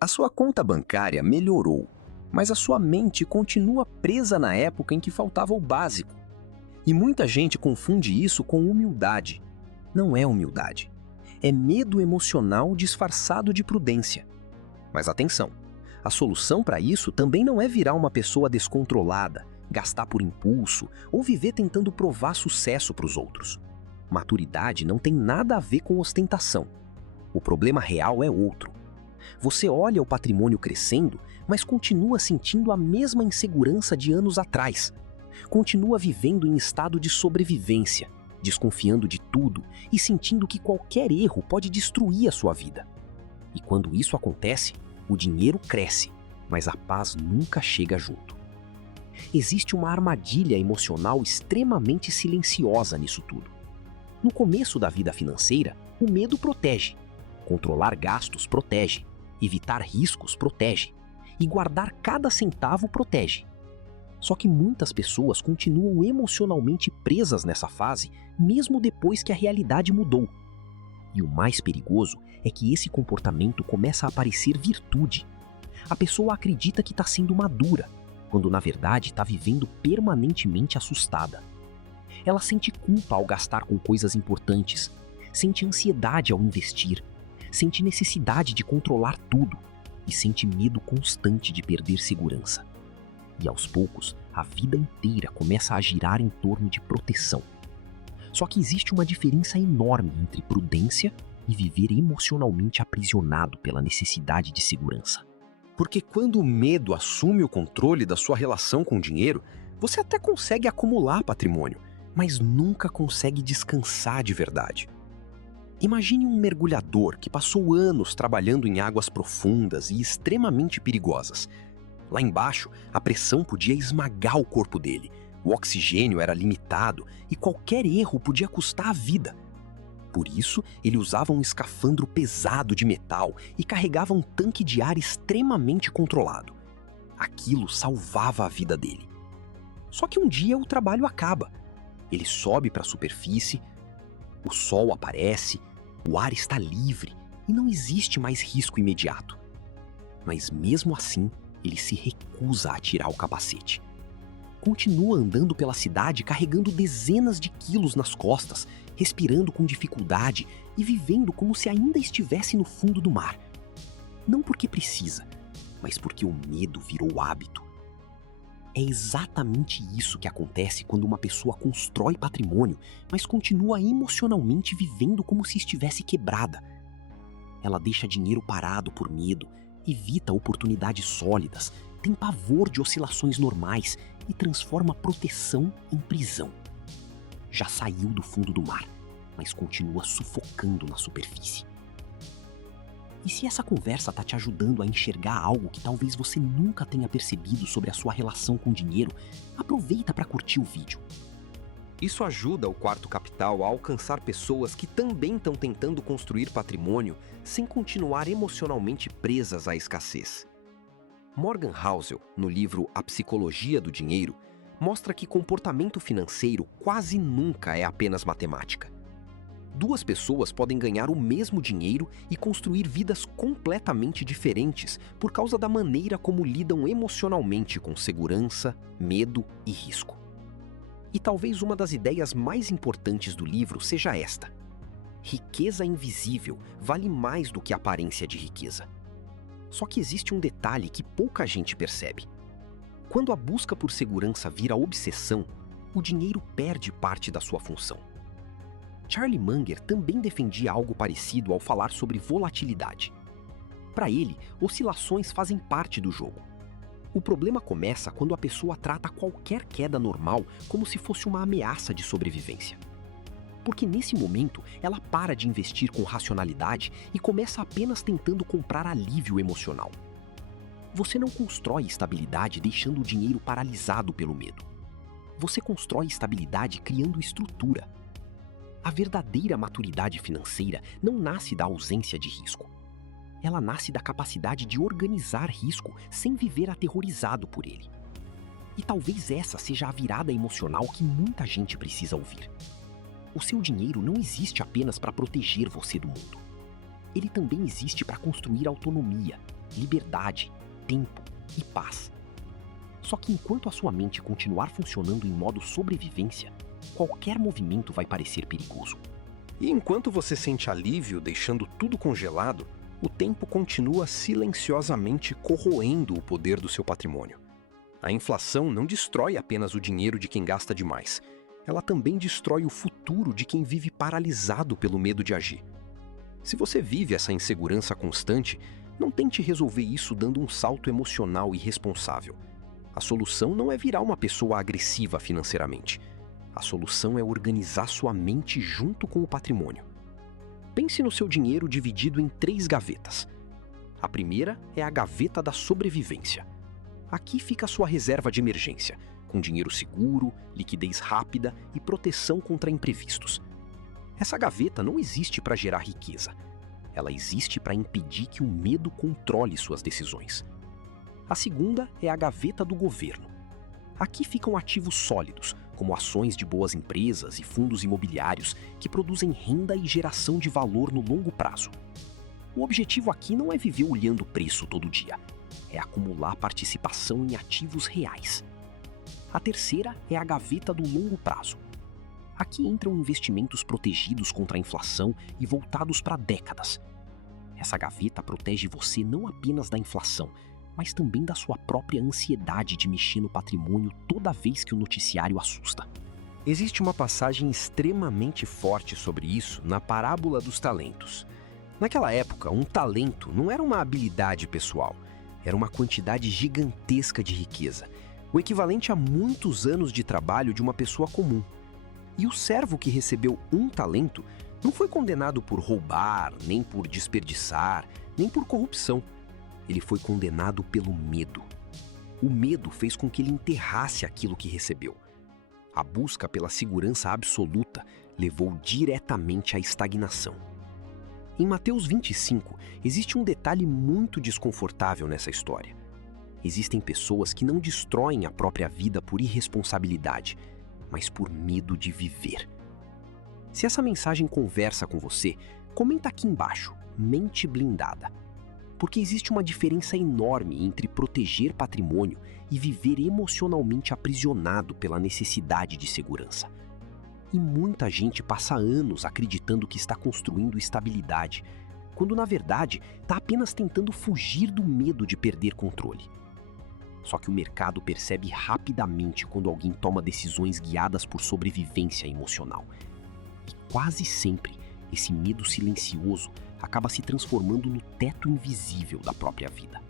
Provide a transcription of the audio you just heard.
A sua conta bancária melhorou, mas a sua mente continua presa na época em que faltava o básico. E muita gente confunde isso com humildade. Não é humildade. É medo emocional disfarçado de prudência. Mas atenção, a solução para isso também não é virar uma pessoa descontrolada, gastar por impulso ou viver tentando provar sucesso para os outros. Maturidade não tem nada a ver com ostentação. O problema real é outro. Você olha o patrimônio crescendo, mas continua sentindo a mesma insegurança de anos atrás. Continua vivendo em estado de sobrevivência, desconfiando de tudo e sentindo que qualquer erro pode destruir a sua vida. E quando isso acontece, o dinheiro cresce, mas a paz nunca chega junto. Existe uma armadilha emocional extremamente silenciosa nisso tudo. No começo da vida financeira, o medo protege. Controlar gastos protege, evitar riscos protege, e guardar cada centavo protege. Só que muitas pessoas continuam emocionalmente presas nessa fase, mesmo depois que a realidade mudou. E o mais perigoso é que esse comportamento começa a parecer virtude. A pessoa acredita que está sendo madura, quando na verdade está vivendo permanentemente assustada. Ela sente culpa ao gastar com coisas importantes, sente ansiedade ao investir, sente necessidade de controlar tudo e sente medo constante de perder segurança. E aos poucos, a vida inteira começa a girar em torno de proteção. Só que existe uma diferença enorme entre prudência e viver emocionalmente aprisionado pela necessidade de segurança. Porque quando o medo assume o controle da sua relação com o dinheiro, você até consegue acumular patrimônio, mas nunca consegue descansar de verdade. Imagine um mergulhador que passou anos trabalhando em águas profundas e extremamente perigosas. Lá embaixo, a pressão podia esmagar o corpo dele, o oxigênio era limitado e qualquer erro podia custar a vida. Por isso, ele usava um escafandro pesado de metal e carregava um tanque de ar extremamente controlado. Aquilo salvava a vida dele. Só que um dia o trabalho acaba. Ele sobe para a superfície, o sol aparece, o ar está livre e não existe mais risco imediato. Mas mesmo assim, ele se recusa a tirar o capacete. Continua andando pela cidade carregando dezenas de quilos nas costas, respirando com dificuldade e vivendo como se ainda estivesse no fundo do mar. Não porque precisa, mas porque o medo virou hábito. É exatamente isso que acontece quando uma pessoa constrói patrimônio, mas continua emocionalmente vivendo como se estivesse quebrada. Ela deixa dinheiro parado por medo, evita oportunidades sólidas, tem pavor de oscilações normais e transforma proteção em prisão. Já saiu do fundo do mar, mas continua sufocando na superfície. E se essa conversa está te ajudando a enxergar algo que talvez você nunca tenha percebido sobre a sua relação com o dinheiro, aproveita para curtir o vídeo. Isso ajuda o Quarto Capital a alcançar pessoas que também estão tentando construir patrimônio sem continuar emocionalmente presas à escassez. Morgan Housel, no livro A Psicologia do Dinheiro, mostra que comportamento financeiro quase nunca é apenas matemática. Duas pessoas podem ganhar o mesmo dinheiro e construir vidas completamente diferentes por causa da maneira como lidam emocionalmente com segurança, medo e risco. E talvez uma das ideias mais importantes do livro seja esta: riqueza invisível vale mais do que a aparência de riqueza. Só que existe um detalhe que pouca gente percebe. Quando a busca por segurança vira obsessão, o dinheiro perde parte da sua função. Charlie Munger também defendia algo parecido ao falar sobre volatilidade. Para ele, oscilações fazem parte do jogo. O problema começa quando a pessoa trata qualquer queda normal como se fosse uma ameaça de sobrevivência. Porque nesse momento, ela para de investir com racionalidade e começa apenas tentando comprar alívio emocional. Você não constrói estabilidade deixando o dinheiro paralisado pelo medo. Você constrói estabilidade criando estrutura. A verdadeira maturidade financeira não nasce da ausência de risco. Ela nasce da capacidade de organizar risco sem viver aterrorizado por ele. E talvez essa seja a virada emocional que muita gente precisa ouvir. O seu dinheiro não existe apenas para proteger você do mundo. Ele também existe para construir autonomia, liberdade, tempo e paz. Só que enquanto a sua mente continuar funcionando em modo sobrevivência, qualquer movimento vai parecer perigoso. E enquanto você sente alívio deixando tudo congelado, o tempo continua silenciosamente corroendo o poder do seu patrimônio. A inflação não destrói apenas o dinheiro de quem gasta demais. Ela também destrói o futuro de quem vive paralisado pelo medo de agir. Se você vive essa insegurança constante, não tente resolver isso dando um salto emocional irresponsável. A solução não é virar uma pessoa agressiva financeiramente. A solução é organizar sua mente junto com o patrimônio. Pense no seu dinheiro dividido em 3 gavetas. A primeira é a gaveta da sobrevivência. Aqui fica a sua reserva de emergência, com dinheiro seguro, liquidez rápida e proteção contra imprevistos. Essa gaveta não existe para gerar riqueza. Ela existe para impedir que o medo controle suas decisões. A segunda é a gaveta do governo. Aqui ficam ativos sólidos, como ações de boas empresas e fundos imobiliários que produzem renda e geração de valor no longo prazo. O objetivo aqui não é viver olhando o preço todo dia, é acumular participação em ativos reais. A terceira é a gaveta do longo prazo. Aqui entram investimentos protegidos contra a inflação e voltados para décadas. Essa gaveta protege você não apenas da inflação, mas também da sua própria ansiedade de mexer no patrimônio toda vez que o noticiário assusta. Existe uma passagem extremamente forte sobre isso na parábola dos talentos. Naquela época, um talento não era uma habilidade pessoal, era uma quantidade gigantesca de riqueza, o equivalente a muitos anos de trabalho de uma pessoa comum. E o servo que recebeu um talento não foi condenado por roubar, nem por desperdiçar, nem por corrupção. Ele foi condenado pelo medo. O medo fez com que ele enterrasse aquilo que recebeu. A busca pela segurança absoluta levou diretamente à estagnação. Em Mateus 25, existe um detalhe muito desconfortável nessa história. Existem pessoas que não destroem a própria vida por irresponsabilidade, mas por medo de viver. Se essa mensagem conversa com você, comenta aqui embaixo, mente blindada. Porque existe uma diferença enorme entre proteger patrimônio e viver emocionalmente aprisionado pela necessidade de segurança. E muita gente passa anos acreditando que está construindo estabilidade, quando na verdade está apenas tentando fugir do medo de perder controle. Só que o mercado percebe rapidamente quando alguém toma decisões guiadas por sobrevivência emocional. E quase sempre, esse medo silencioso acaba se transformando no teto invisível da própria vida.